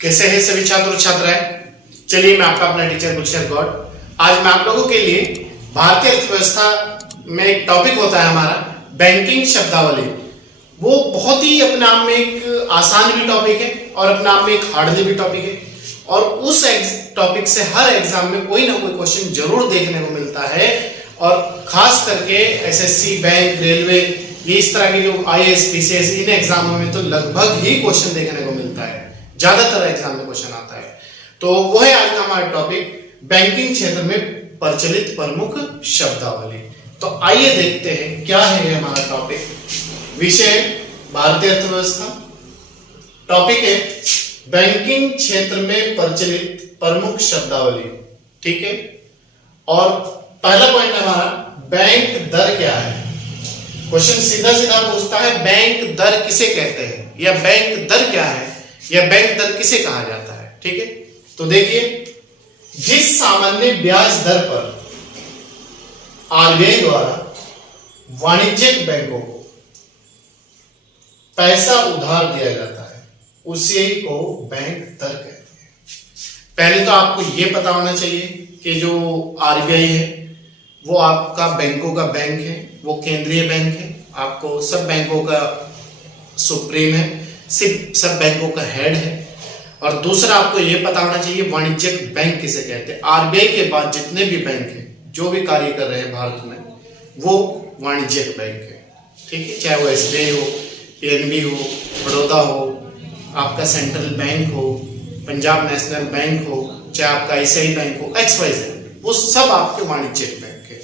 कैसे हैं सभी छात्र और छात्राएं। चलिए मैं आपका अपना टीचर गुलशन गौड़। आज मैं आप लोगों के लिए भारतीय अर्थव्यवस्था में एक टॉपिक होता है हमारा बैंकिंग शब्दावली। वो बहुत ही अपने आप में एक आसान भी टॉपिक है और अपने आप में एक हार्डली भी टॉपिक है, और उस टॉपिक से हर एग्जाम में कोई ना कोई क्वेश्चन जरूर देखने को मिलता है। और खास करके एसएससी, बैंक, रेलवे, ये इस तरह के जो आईएएस, पीसीएस, इन एग्जामों में तो लगभग ही क्वेश्चन देखने को मिलता है, ज्यादातर एग्जाम में क्वेश्चन आता है। तो वो है आज का हमारा टॉपिक बैंकिंग क्षेत्र में प्रचलित प्रमुख शब्दावली। तो आइए देखते हैं क्या है हमारा टॉपिक। विषय भारतीय अर्थव्यवस्था, टॉपिक है बैंकिंग क्षेत्र में प्रचलित प्रमुख शब्दावली। ठीक है, और पहला पॉइंट हमारा बैंक दर क्या है। क्वेश्चन सीधा सीधा पूछता है बैंक दर किसे कहते हैं, या बैंक दर क्या है, या बैंक दर किसे कहा जाता है। ठीक है, तो देखिए, जिस सामान्य ब्याज दर पर आरबीआई द्वारा वाणिज्यिक बैंकों को पैसा उधार दिया जाता है उसी को बैंक दर कहते हैं। पहले तो आपको यह पता होना चाहिए कि जो आरबीआई है वो आपका बैंकों का बैंक है, वो केंद्रीय बैंक है, आपको सब बैंकों का सुप्रीम है, सिर्फ सब बैंकों का हेड है। और दूसरा आपको यह पता होना चाहिए वाणिज्यिक बैंक किसे कहते हैं। आरबीआई के बाद जितने भी बैंक हैं जो भी कार्य कर रहे हैं भारत में, वो वाणिज्यिक बैंक है। ठीक है, चाहे वो एसबीआई हो, पीएनबी हो, बड़ौदा हो, आपका सेंट्रल बैंक हो, पंजाब नेशनल बैंक हो, चाहे आपका आईसीआई बैंक हो, XYZ, वो सब आपके वाणिज्यिक बैंक है।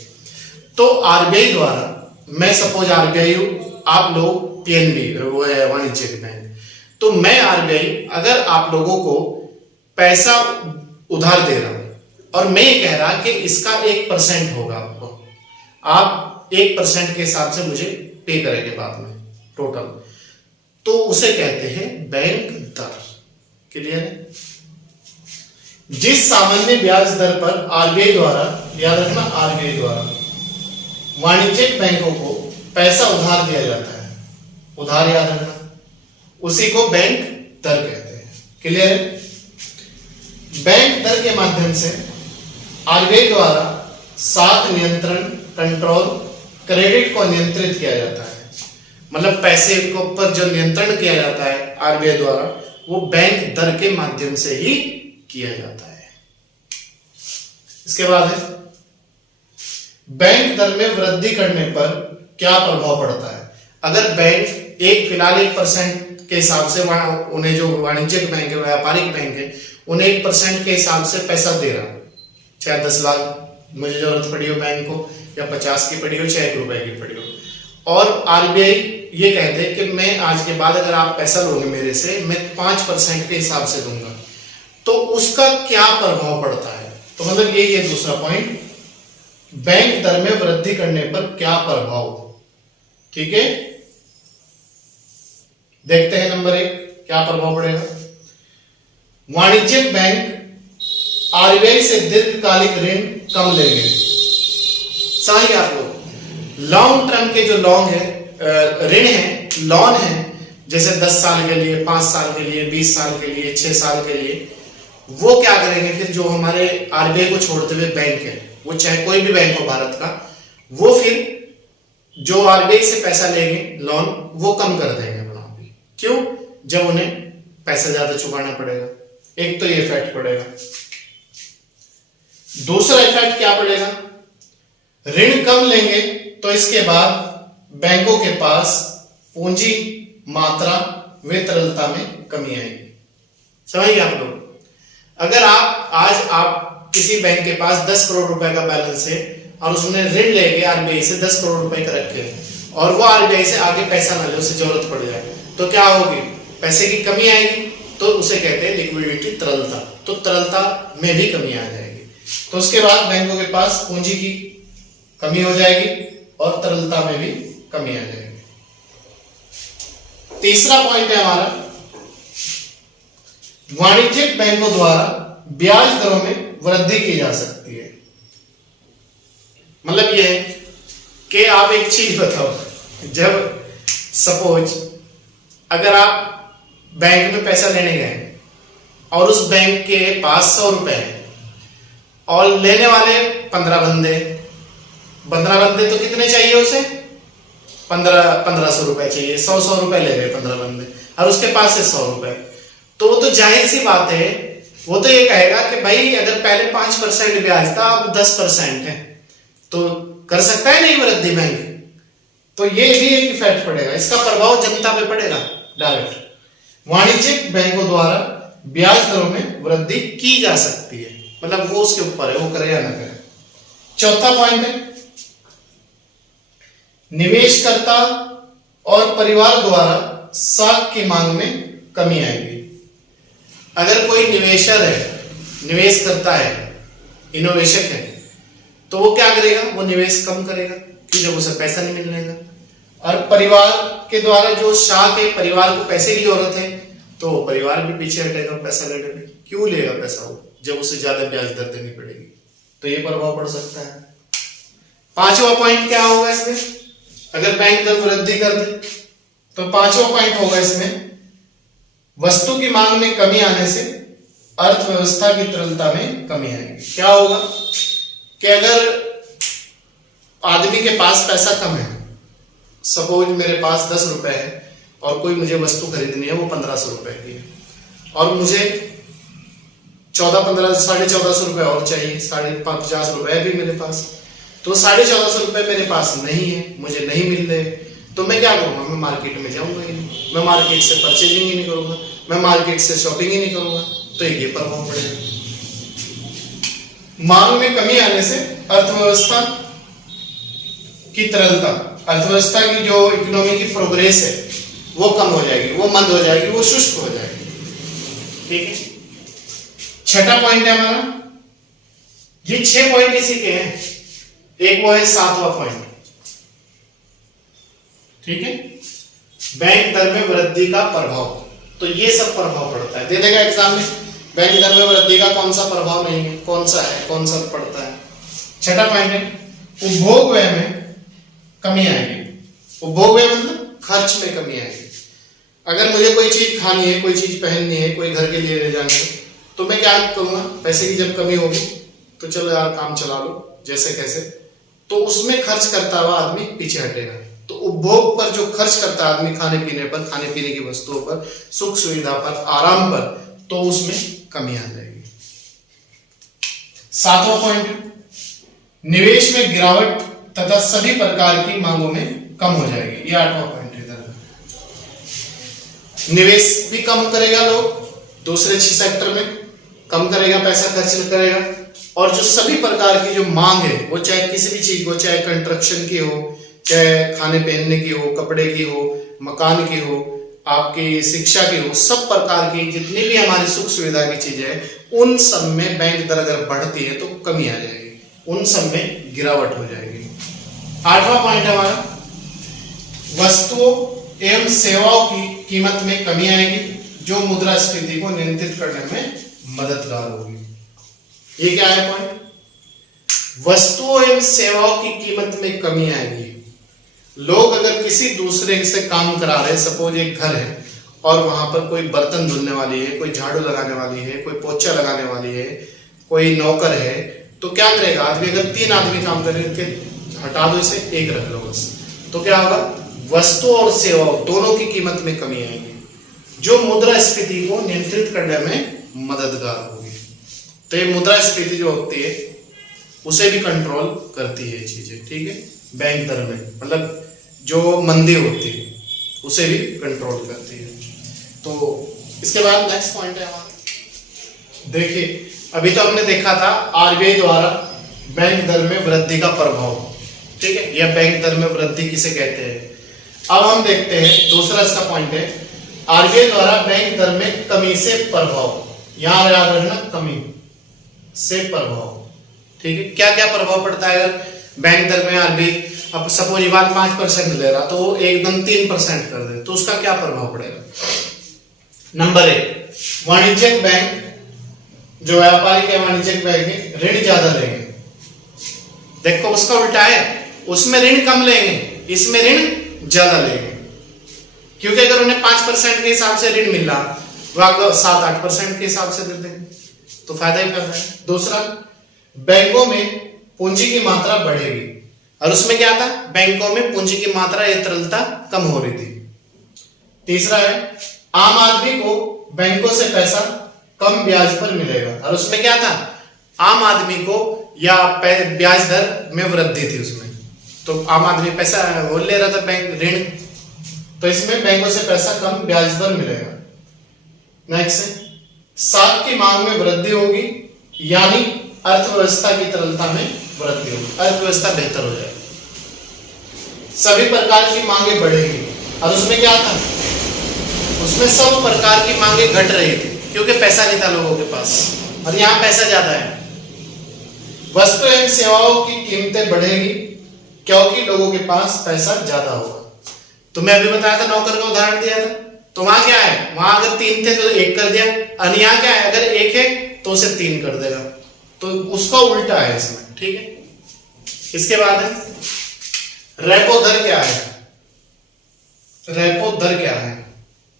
तो आरबीआई द्वारा, मैं सपोज आरबीआई हूं, आप लोग पीएनबी, वो है वाणिज्यिक बैंक, तो मैं आरबीआई अगर आप लोगों को पैसा उधार दे रहा हूं और मैं ये कह रहा कि इसका 1% होगा, आपको आप 1% के हिसाब से मुझे पे करेंगे बाद में टोटल, तो उसे कहते हैं बैंक दर। क्लियर है। जिस सामान्य ब्याज दर पर आरबीआई द्वारा, याद रखना, आरबीआई द्वारा वाणिज्यिक बैंकों को पैसा उधार दिया जाता है, उधार याद रखना, उसी को बैंक दर कहते हैं। क्लियर है। बैंक दर के माध्यम से आरबीआई द्वारा साख नियंत्रण, कंट्रोल, क्रेडिट को नियंत्रित किया जाता है। मतलब पैसे के ऊपर जो नियंत्रण किया जाता है आरबीआई द्वारा, वो बैंक दर के माध्यम से ही किया जाता है। इसके बाद है बैंक दर में वृद्धि करने पर क्या प्रभाव पड़ता है। अगर बैंक फिलहाल 1% के हिसाब से उन्हें जो वाणिज्यिक बैंक है, व्यापारिक बैंक है, उन्हें 1% के हिसाब से पैसा दे रहा, चाहे 10 लाख मुझे जरूरत पड़ी हो बैंक को, या 50 की पड़ी हो, चाहे 1 रुपए की पड़ी हो, और आरबीआई ये कहते हैं कि मैं आज के बाद अगर आप पैसा लोगे मेरे से, मैं 5% के हिसाब से दूंगा, तो उसका क्या प्रभाव पड़ता है। तो मतलब यही है दूसरा पॉइंट, बैंक दर में वृद्धि करने पर क्या प्रभाव। ठीक है, देखते हैं नंबर 1 क्या प्रभाव पड़ेगा। वाणिज्यिक बैंक आरबीआई से दीर्घकालिक ऋण कम लेंगे। समझिए आप लोग, लॉन्ग टर्म के जो ऋण है, लोन है, जैसे 10 साल के लिए, 5 साल के लिए, 20 साल के लिए, 6 साल के लिए, वो क्या करेंगे फिर, जो हमारे आरबीआई को छोड़ते हुए बैंक है, वो चाहे कोई भी बैंक हो भारत का, वो फिर जो आरबीआई से पैसा लेंगे लोन, वो कम कर देंगे। क्यों? जब उन्हें पैसा ज्यादा चुकाना पड़ेगा। एक तो ये इफेक्ट पड़ेगा। दूसरा इफेक्ट क्या पड़ेगा, ऋण कम लेंगे तो इसके बाद बैंकों के पास पूंजी मात्रा व तरलता में कमी आएगी। समझिए आप लोग, अगर आप किसी बैंक के पास 10 करोड़ रुपए का बैलेंस है और उसने ऋण लेके आरबीआई से 10 करोड़ रुपए का रखे, और वो आरबीआई से आगे पैसा ना ले, उसे जरूरत पड़ जाए, तो क्या होगी, पैसे की कमी आएगी, तो उसे कहते हैं लिक्विडिटी, तरलता। तो तरलता में भी कमी आ जाएगी, तो उसके बाद बैंकों के पास पूंजी की कमी हो जाएगी और तरलता में भी कमी आ जाएगी। तीसरा पॉइंट है हमारा, वाणिज्यिक बैंकों द्वारा ब्याज दरों में वृद्धि की जा सकती है। मतलब यह है कि आप एक चीज बताओ, जब सपोज अगर आप बैंक में पैसा लेने गए और उस बैंक के पास 100 रुपए है और लेने वाले 15 बंदे, 15 बंदे तो कितने चाहिए उसे? 1500 रुपए चाहिए। 100 रुपए ले रहे 15 बंदे और उसके पास है 100 रुपए। तो वो तो जाहिर सी बात है, वो तो ये कहेगा कि भाई अगर पहले 5% ब्याज था अब 10% है, तो कर सकता है नहीं वृद्धि बैंक। तो ये भी एक इफेक्ट पड़ेगा, इसका प्रभाव जनता पे पड़ेगा डायरेक्ट। वाणिज्यिक बैंकों द्वारा ब्याज दरों में वृद्धि की जा सकती है, मतलब वो उसके ऊपर है, वो करे या ना करे। चौथा पॉइंट है निवेशकर्ता और परिवार द्वारा साख की मांग में कमी आएगी। अगर कोई निवेशक है, निवेश करता है, इनोवेशक है, तो वो क्या करेगा? वो निवेश कम करेगा कि जब उसे पैसा नहीं मिलने का। और परिवार के द्वारा जो शाख है, परिवार को पैसे की जरूरत है, तो परिवार भी पीछे हटेगा पैसा लेने में। क्यों लेगा पैसा वो, जब उसे ज्यादा ब्याज दर देनी पड़ेगी? तो ये प्रभाव पड़ सकता है। पांचवा पॉइंट क्या होगा इसमें? अगर बैंक दर वृद्धि कर दे तो पांचवा पॉइंट होगा इसमें वस्तु की मांग में कमी आने से अर्थव्यवस्था की तरलता में कमी आएगी। क्या होगा कि अगर आदमी के पास पैसा कम है, सपोज मेरे पास 10 रुपए है और कोई मुझे वस्तु खरीदनी है, वो 1500 रुपए की है और मुझे 1400-1450 रुपए और चाहिए, 50 रुपए भी मेरे पास, तो 1450 रुपए मेरे पास नहीं है, मुझे नहीं मिल रहे, तो मैं क्या करूंगा? मैं मार्केट में जाऊंगा ही नहीं, मैं मार्केट से परचेजिंग ही नहीं करूंगा, मैं मार्केट से शॉपिंग ही नहीं करूंगा, तो ये प्रभाव पड़ेगा। मांग में कमी आने से अर्थव्यवस्था की तरलता, अर्थव्यवस्था की जो इकोनॉमी की प्रोग्रेस है वो कम हो जाएगी, वो मंद हो जाएगी, वो शुष्क हो जाएगी। ठीक है। छठा पॉइंट है हमारा, ये 6 पॉइंट इसी के हैं, एक वो है 7वां पॉइंट। ठीक है, बैंक दर में वृद्धि का प्रभाव। तो ये सब प्रभाव पड़ता है, दे देगा एग्जाम में, बैंक दर में वृद्धि का कौन सा प्रभाव नहीं है, कौन सा है, कौन सा पड़ता है। छठा पॉइंट है उपभोग व्यय में कमी आएगी। उपभोग व्यय मतलब खर्च में कमी आएगी। अगर मुझे कोई चीज खानी है, कोई चीज पहननी है, कोई घर के लिए ले जाना है, तो मैं क्या करूंगा? पैसे की जब कमी होगी तो चलो यार काम चला लो जैसे कैसे, तो उसमें खर्च करता हुआ आदमी पीछे हटेगा। तो उपभोग पर जो खर्च करता है आदमी, खाने पीने पर, खाने पीने की वस्तुओं पर, सुख सुविधा पर, आराम पर, तो उसमें कमी आ जाएगी। 7वां पॉइंट निवेश में गिरावट तथा सभी प्रकार की मांगों में कम हो जाएगी। ये 8वां पॉइंट है। निवेश भी कम करेगा लोग, दूसरे सेक्टर में कम करेगा, पैसा खर्च करेगा, और जो सभी प्रकार की जो मांग है, वो चाहे किसी भी चीज को, चाहे कंस्ट्रक्शन की हो, चाहे खाने पहनने की हो, कपड़े की हो, मकान की हो, आपकी शिक्षा की हो, सब प्रकार की जितनी भी हमारी सुख सुविधा की चीजें हैं, उन सब में बैंक दर अगर बढ़ती है तो कमी आ जाएगी, उन सब में गिरावट हो जाएगी। 8वां पॉइंट है हमारा वस्तुओं एवं सेवाओं की कीमत में कमी आएगी, जो मुद्रास्फीति को नियंत्रित करने में मददगार होगी। ये क्या है पॉइंट? वस्तुओं एवं सेवाओं की कीमत में कमी आएगी। लोग अगर किसी दूसरे से काम करा रहे, सपोज एक घर है और वहां पर कोई बर्तन धुलने वाली है, कोई झाड़ू लगाने वाली है, कोई पोछा लगाने वाली है, कोई नौकर है, तो क्या करेगा आदमी? अगर 3 आदमी काम कर रहे हैं, हटा दो इसे, एक रख लो बस, तो क्या होगा? वस्तु और सेवाओं दोनों की कीमत में कमी आएगी, जो मुद्रास्फीति को नियंत्रित करने में मददगार होगी। तो ये मुद्रास्फीति जो होती है उसे भी कंट्रोल करती है ये चीजें। ठीक है, बैंक दर में मतलब जो मंदी होती है उसे भी कंट्रोल करती है। तो इसके बाद नेक्स्ट पॉइंट है हमारा, देखिए अभी तो हमने देखा था आरबीआई द्वारा बैंक दर में वृद्धि का प्रभाव। ठीक है, यह बैंक दर में वृद्धि किसे कहते हैं। अब हम देखते हैं दूसरा इसका पॉइंट है आरबीआई द्वारा बैंक दर में कमी से प्रभाव। यहां याद रखना, कमी से प्रभाव। ठीक है, क्या क्या प्रभाव पड़ता है अगर बैंक दर में आरबीआई अब सपोज 5% ले रहा तो वो एकदम 3% कर दे, तो उसका क्या प्रभाव पड़ेगा? नंबर 1, वाणिज्यिक बैंक जो व्यापारिक या वाणिज्यिक बैंक है ऋण ज्यादा लेंगे। देखो उसका उल्टा है, उसमें ऋण कम लेंगे, इसमें ऋण ज्यादा लेंगे, क्योंकि अगर उन्हें 5% के हिसाब से ऋण मिल रहा वो आपको 7-8% के हिसाब से दे देंगे, तो फायदा ही फायदा है। दूसरा, बैंकों में पूंजी की मात्रा बढ़ेगी, और उसमें क्या था, बैंकों में पूंजी की मात्रा या तरलता कम हो रही थी। तीसरा है, आम आदमी को बैंकों से पैसा कम ब्याज पर मिलेगा, और उसमें क्या था, आम आदमी को या ब्याज दर में वृद्धि थी उसमें, तो आम आदमी पैसा वो ले रहा था बैंक ऋण, तो इसमें बैंकों से पैसा कम ब्याज दर मिलेगा। नेक्स्ट है, साख की मांग में वृद्धि होगी, यानी अर्थव्यवस्था की तरलता में वृद्धि होगी, अर्थव्यवस्था बेहतर हो जाएगी। सभी प्रकार की मांगे बढ़ेगी, और उसमें क्या था, उसमें सब प्रकार की मांगे घट रही थी क्योंकि पैसा नहीं था लोगों के पास, और यहाँ पैसा ज्यादा है। वस्तु एवं सेवाओं की कीमतें बढ़ेगी क्योंकि लोगों के पास पैसा ज्यादा होगा। तो मैं अभी बताया था, नौकर का उदाहरण दिया था, तो वहां क्या है, वहां अगर 3 थे तो 1 कर दिया, और यहाँ क्या है, अगर 1 है तो उसे 3 कर देगा, तो उसका उल्टा है इसमें, ठीक है। इसके बाद है, रेपो दर क्या है, रेपो दर क्या है,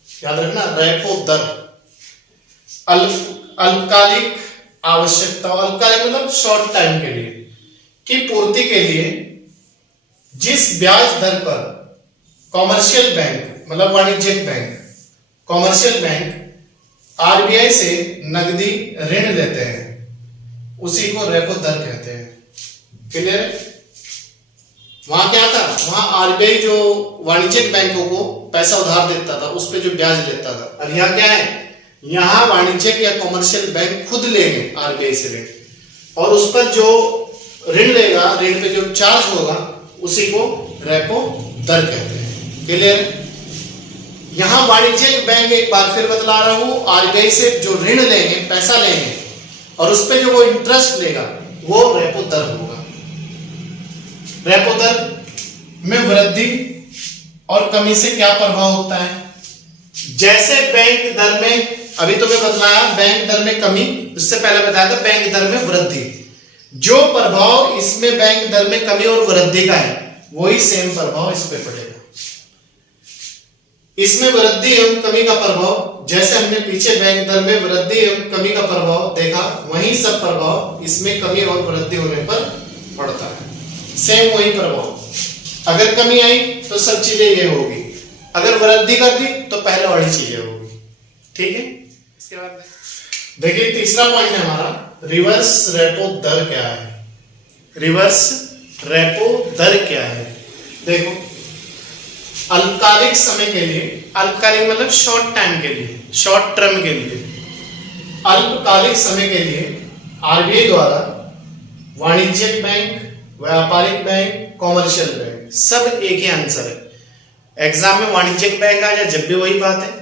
याद रखना, रेपो दर अल्पकालिक आवश्यकता, अल्पकालिक मतलब शॉर्ट टाइम के लिए की पूर्ति के लिए जिस ब्याज दर पर कॉमर्शियल बैंक मतलब वाणिज्यिक बैंक, कॉमर्शियल बैंक आरबीआई से नकदी ऋण लेते हैं, उसी को रेपो दर कहते हैं। क्लियर है? वहां क्या था, वहां आरबीआई जो वाणिज्यिक बैंकों को पैसा उधार देता था, उस पर जो ब्याज लेता था, और यहाँ क्या है, यहाँ वाणिज्यिक या कॉमर्शियल बैंक खुद लेंगे आरबीआई से ऋण, और उस पर जो ऋण लेगा, ऋण पे जो चार्ज होगा, उसी को रेपो दर कहते हैं। क्लियर? यहां वाणिज्यिक बैंक, एक बार फिर बतला रहा हूं, आरबीआई से जो ऋण लेंगे, पैसा लेंगे, और उस पे जो वो इंटरेस्ट लेगा, वो रेपो दर होगा। रेपो दर में वृद्धि और कमी से क्या प्रभाव होता है? जैसे बैंक दर में, अभी तो मैं बतलाया बैंक दर में कमी, उससे पहले बताया था बैंक दर में वृद्धि, जो प्रभाव इसमें बैंक दर में कमी और वृद्धि का है, वही सेम प्रभाव इस पे पड़ेगा। इसमें वृद्धि एवं कमी का प्रभाव, जैसे हमने पीछे बैंक दर में वृद्धि एवं कमी का प्रभाव देखा, वही सब प्रभाव इसमें कमी और वृद्धि होने पर पड़ता है, सेम वही प्रभाव। अगर कमी आई तो सब चीजें ये होगी, अगर वृद्धि कर दी तो पहले वाली चीजें होगी। ठीक है? इसके बाद देखिए तीसरा पॉइंट है हमारा, रिवर्स रेपो दर क्या है। रिवर्स रेपो दर क्या है? देखो, अल्पकालिक समय के लिए, अल्पकालिक मतलब शॉर्ट टाइम के लिए, शॉर्ट टर्म के लिए, अल्पकालिक समय के लिए आरबीआई द्वारा वाणिज्यिक बैंक, व्यापारिक बैंक, कॉमर्शियल बैंक, सब एक ही आंसर है। एग्जाम में वाणिज्यिक बैंक आ जाए जब भी वही बात है,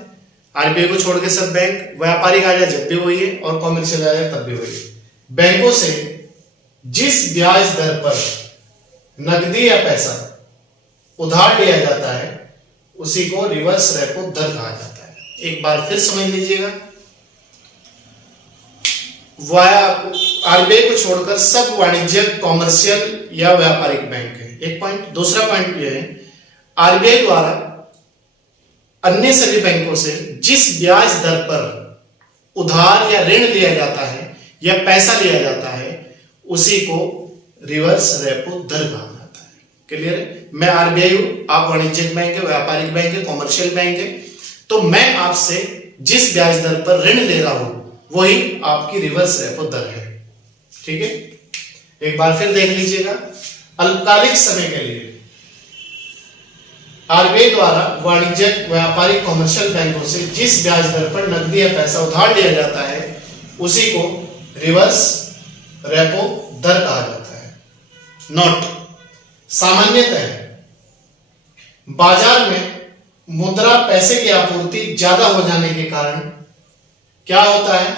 आरबीआई को छोड़ के सब बैंक, व्यापारिक आ जाए जब भी वही है, और कॉमर्शियल आ जाए तब भी वही है। बैंकों से जिस ब्याज दर पर नकदी या पैसा उधार लिया जाता है, उसी को रिवर्स रेपो दर कहा जाता है। एक बार फिर समझ लीजिएगा, आरबीआई को छोड़कर सब वाणिज्यिक, कॉमर्शियल या व्यापारिक बैंक है, एक पॉइंट। दूसरा पॉइंट यह है, आरबीआई द्वारा अन्य सभी बैंकों से जिस ब्याज दर पर उधार या ऋण लिया जाता है या पैसा लिया जाता है, उसी को रिवर्स रेपो दर कहा जाता है। क्लियर है? मैं आरबीआई हूं, आप वाणिज्यिक बैंक है, व्यापारिक बैंक है, कॉमर्शियल बैंक है, तो मैं आपसे जिस ब्याज दर पर ऋण ले रहा हूं, वही आपकी रिवर्स रेपो दर है। ठीक है? एक बार फिर देख लीजिएगा, अल्पकालिक समय के लिए आरबीआई द्वारा वाणिज्यिक, व्यापारिक, कॉमर्शियल बैंकों से जिस ब्याज दर पर नकदी या पैसा उधार लिया जाता है, उसी को रिवर्स रेपो दर कहा जाता है। नोट, सामान्यतः बाजार में मुद्रा पैसे की आपूर्ति ज्यादा हो जाने के कारण क्या होता है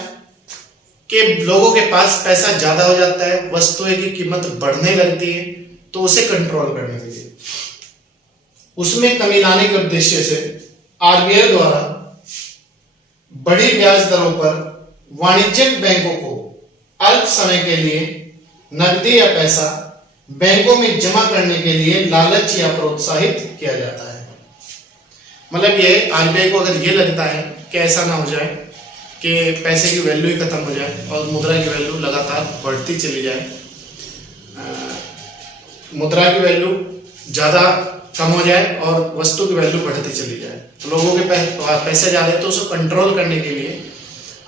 कि लोगों के पास पैसा ज्यादा हो जाता है, वस्तुएं की कीमत बढ़ने लगती है, तो उसे कंट्रोल करने के लिए, उसमें कमी लाने के उद्देश्य से आरबीआई द्वारा बड़ी ब्याज दरों पर वाणिज्यिक बैंकों को अल्प समय के लिए नकदी या पैसा बैंकों में जमा करने के लिए लालच या प्रोत्साहित किया जाता है। मतलब ये आरबीआई को अगर ये लगता है कि ऐसा ना हो जाए कि पैसे की वैल्यू ही खत्म हो जाए और मुद्रा की वैल्यू लगातार बढ़ती चली जाए, मुद्रा की वैल्यू ज़्यादा कम हो जाए और वस्तु की वैल्यू बढ़ती चली जाए, तो लोगों के पैसे ज़्यादा है, तो उसको कंट्रोल करने के लिए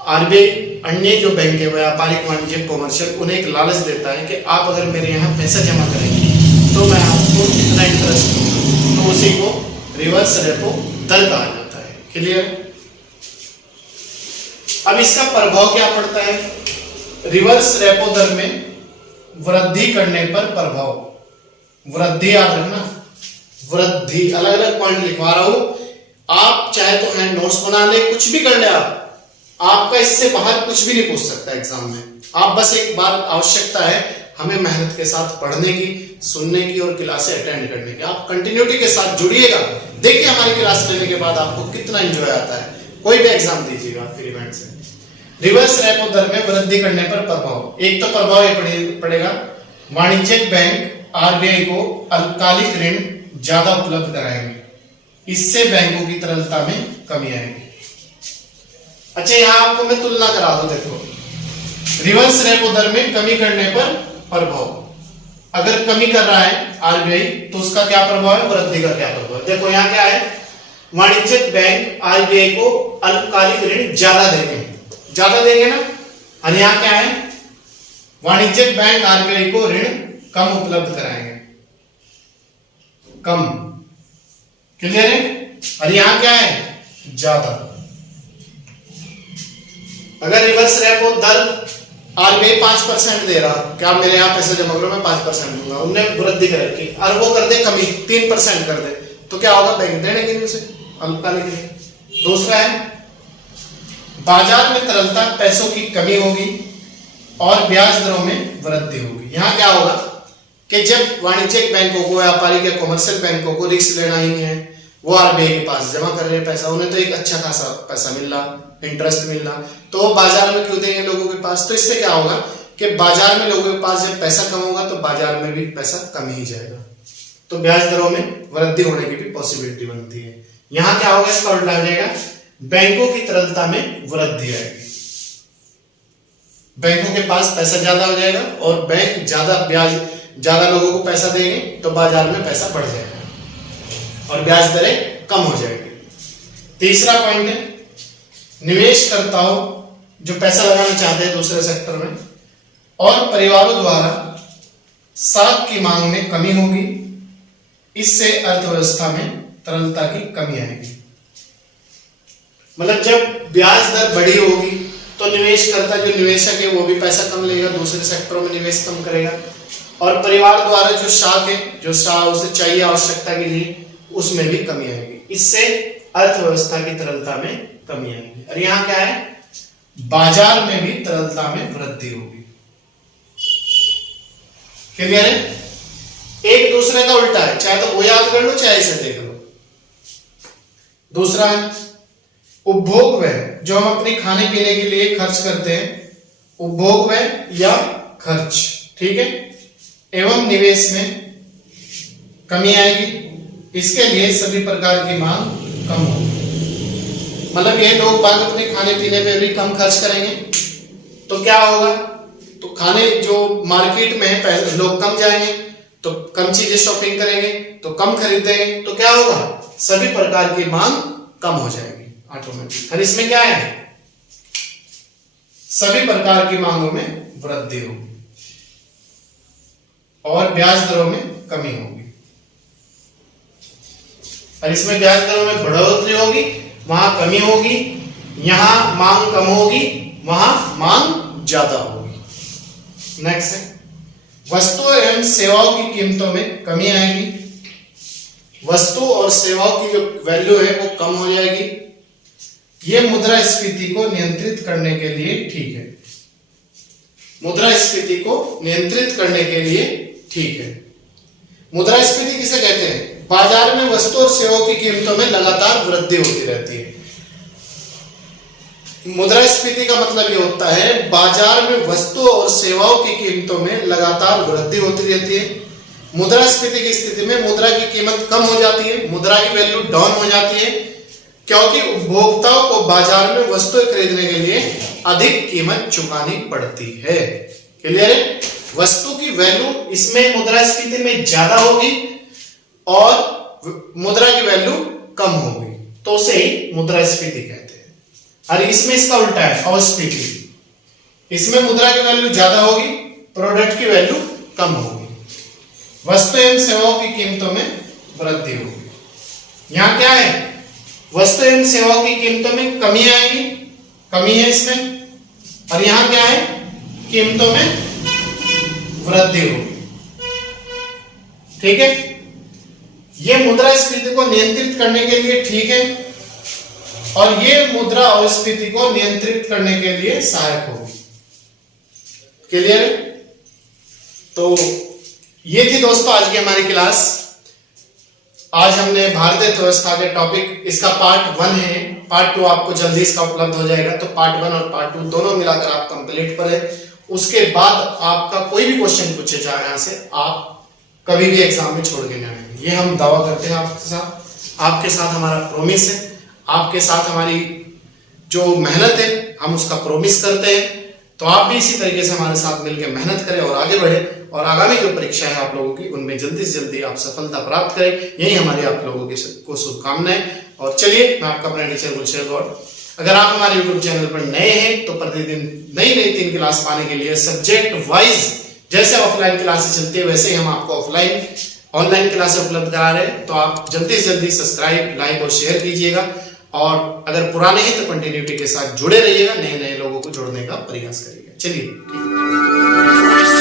आरबीआई अन्य जो बैंक है, व्यापारिक, वाणिज्यिक, कॉमर्शियल, उन्हें एक लालच देता है कि आप अगर मेरे यहाँ पैसा जमा करेंगे तो मैं आपको इतना इंटरेस्ट दूंगा, तो उसी को रिवर्स रेपो दर कहा जाता है। क्लियर? अब इसका प्रभाव क्या पड़ता है? रिवर्स रेपो दर में वृद्धि करने पर प्रभाव, वृद्धि याद रखना, वृद्धि, अलग अलग पॉइंट लिखवा रहा हूं, आप चाहे तो हैंड नोट्स बना ले, कुछ भी कर ले, आपका इससे बाहर कुछ भी नहीं पूछ सकता एग्जाम में। आप बस एक बार आवश्यकता है हमें मेहनत के साथ पढ़ने की, सुनने की और क्लासे अटेंड करने की। आप कंटिन्यूटी के साथ जुड़िएगा, देखिए हमारी क्लास लेने के बाद आपको कितना एंजॉय आता है। कोई भी एग्जाम दीजिएगा फ्री माइंड से। रिवर्स रेपो दर में वृद्धि करने पर प्रभाव, एक तो प्रभाव ये पड़ेगा, वाणिज्यिक बैंक आरबीआई को अल्पकालिक ऋण ज्यादा उपलब्ध कराएंगे, इससे बैंकों की तरलता में कमी आएगी। अच्छा, यहां आपको मैं तुलना करा दूं, देखो रिवर्स रेपो दर में कमी करने पर प्रभाव, अगर कमी कर रहा है आरबीआई तो उसका क्या प्रभाव है, वृद्धि का क्या प्रभाव है। देखो यहां क्या है, वाणिज्यिक बैंक आरबीआई को अल्पकालिक ऋण ज्यादा देंगे ना, और यहां क्या है, वाणिज्यिक बैंक आरबीआई को ऋण कम उपलब्ध कराएंगे, कम। क्लियर है? और यहां क्या है, ज्यादा। अगर रिवर्स रेपो दर आरबीआई 5% दे रहा कि आप मेरे यहां पैसे जमा करो, मैं 5% दूंगा, उनने वृद्धि कर रखी, और वो कर दे कमी 3% कर दे, तो क्या होगा, बैंक देने के लिए उसे अल्पकालिक ऋण। दूसरा है, बाजार में तरलता, पैसों की कमी होगी और ब्याज दरों में वृद्धि होगी। यहां क्या होगा कि जब वाणिज्यिक बैंकों को, व्यापारिक या कॉमर्शियल बैंकों को रिस्क लेना ही नहीं है, वो आरबीआई के पास जमा कर रहे हैं पैसा, उन्हें तो एक अच्छा खासा पैसा मिल रहा, इंटरेस्ट मिल रहा, तो वो बाजार में क्यों देंगे लोगों के पास। तो इससे क्या होगा कि बाजार में लोगों के पास जब पैसा कम होगा तो बाजार में भी पैसा कम ही जाएगा, तो ब्याज दरों में वृद्धि होने की भी पॉसिबिलिटी बनती है। यहां क्या होगा, इसका उल्टा हो जाएगा, बैंकों की तरलता में वृद्धि आएगी, बैंकों के पास पैसा ज्यादा हो जाएगा और बैंक ज्यादा लोगों को पैसा देंगे, तो बाजार में पैसा बढ़ जाएगा और ब्याज दरें कम हो जाएगी। तीसरा पॉइंट है, निवेशकर्ताओं जो पैसा लगाना चाहते हैं दूसरे सेक्टर में और परिवारों द्वारा साख की मांग में कमी होगी, इससे अर्थव्यवस्था में तरलता की कमी आएगी। मतलब जब ब्याज दर बड़ी होगी तो निवेशकर्ता जो निवेशक है वो भी पैसा कम लेगा, दूसरे सेक्टरों में निवेश कम करेगा, और परिवार द्वारा जो साख है, जो उसे चाहिए आवश्यकता के लिए, उसमें भी कमी आएगी, इससे अर्थव्यवस्था की तरलता में कमी आएगी। और यहां क्या है, बाजार में भी तरलता में वृद्धि होगी। क्लियर है? एक दूसरे का उल्टा है, चाहे तो वो याद कर लो चाहे इसे देख लो। दूसरा है उपभोग व्यय, जो हम अपने खाने पीने के लिए खर्च करते हैं, उपभोग व्यय या खर्च, ठीक है, एवं निवेश में कमी आएगी, इसके लिए सभी प्रकार की मांग कम होगी। मतलब ये लोग बाग अपने खाने पीने पे भी कम खर्च करेंगे, तो क्या होगा, तो खाने जो मार्केट में है लोग कम जाएंगे, तो कम चीजें शॉपिंग करेंगे, तो कम खरीदेंगे, तो क्या होगा, सभी प्रकार की मांग कम हो जाएगी ऑटोमेटिक। और इसमें क्या है, सभी प्रकार की मांगों में वृद्धि होगी और ब्याज दरों में कमी होगी। और इसमें ब्याज दरों में बढ़ोतरी होगी, वहां कमी होगी, यहां मांग कम होगी, वहां मांग ज्यादा होगी। नेक्स्ट है, वस्तु एवं सेवाओं की कीमतों में कमी आएगी, वस्तु और सेवाओं की जो वैल्यू है वो कम हो जाएगी, ये मुद्रास्फीति को नियंत्रित करने के लिए ठीक है, मुद्रास्फीति को नियंत्रित करने के लिए ठीक है। मुद्रास्फीति किसे कहते हैं, बाजार में वस्तु और सेवाओं की कीमतों में लगातार वृद्धि होती रहती है। मुद्रास्फीति का मतलब ये होता है बाजार में वस्तु और सेवाओं की कीमतों में लगातार वृद्धि होती रहती है। मुद्रास्फीति की स्थिति में मुद्रा की कीमत कम हो जाती है, मुद्रा की वैल्यू डाउन हो जाती है, क्योंकि उपभोक्ताओं को बाजार में वस्तुएं खरीदने के लिए अधिक कीमत चुकानी पड़ती है। क्लियर है? वस्तु की वैल्यू इसमें मुद्रास्फीति में ज्यादा होगी और मुद्रा की वैल्यू कम होगी, तो उसे ही मुद्रास्फीति कहते हैं। और इसमें इसका उल्टा है, अस्फीति। इसमें मुद्रा की वैल्यू ज्यादा होगी, प्रोडक्ट की वैल्यू कम होगी, वस्तु एवं सेवाओं की कीमतों में वृद्धि होगी। यहां क्या है? वस्तु एवं सेवाओं की कीमतों में कमी आएगी, कमी है इसमें, और यहां क्या है? कीमतों में वृद्धि होगी। ठीक है? यह मुद्रास्फीति को नियंत्रित करने के लिए ठीक है, और यह मुद्रा अस्फीति को नियंत्रित करने के लिए सहायक होगी। क्लियर है? तो ये थी दोस्तों आज की हमारी क्लास। आज हमने भारतीय अर्थव्यवस्था के टॉपिक, इसका पार्ट 1 है, पार्ट 2 आपको जल्दी इसका उपलब्ध हो जाएगा, तो पार्ट 1 और पार्ट 2 दोनों मिलाकर आप कंप्लीट करें। उसके बाद आपका कोई भी क्वेश्चन पूछे जाए यहां से, आप कभी भी एग्जाम में छोड़ के नहीं आएंगे, ये हम दावा करते हैं आपके साथ हमारा प्रॉमिस है, आपके साथ हमारी जो मेहनत है हम उसका प्रॉमिस करते हैं। तो आप भी इसी तरीके से हमारे साथ मिलकर मेहनत करें और आगे बढ़े, और आगामी जो परीक्षा है आप लोगों की उनमें जल्दी से जल्दी आप सफलता प्राप्त करें, यही हमारी आप लोगों को शुभकामनाएं। और चलिए, मैं आपका अपना टीचर गुलशेर गौड़। अगर आप हमारे YouTube चैनल पर नए हैं तो प्रतिदिन नई 3 क्लास पाने के लिए सब्जेक्ट वाइज जैसे ऑफलाइन क्लासेस चलती है वैसे ही हम आपको ऑनलाइन क्लासेस उपलब्ध करा रहे हैं। तो आप जल्दी से जल्दी सब्सक्राइब, लाइक और शेयर कीजिएगा, और अगर पुराने हैं तो कंटिन्यूटी के साथ जुड़े रहिएगा, नए नए लोगों को जोड़ने का प्रयास करिएगा। चलिए, ठीक है।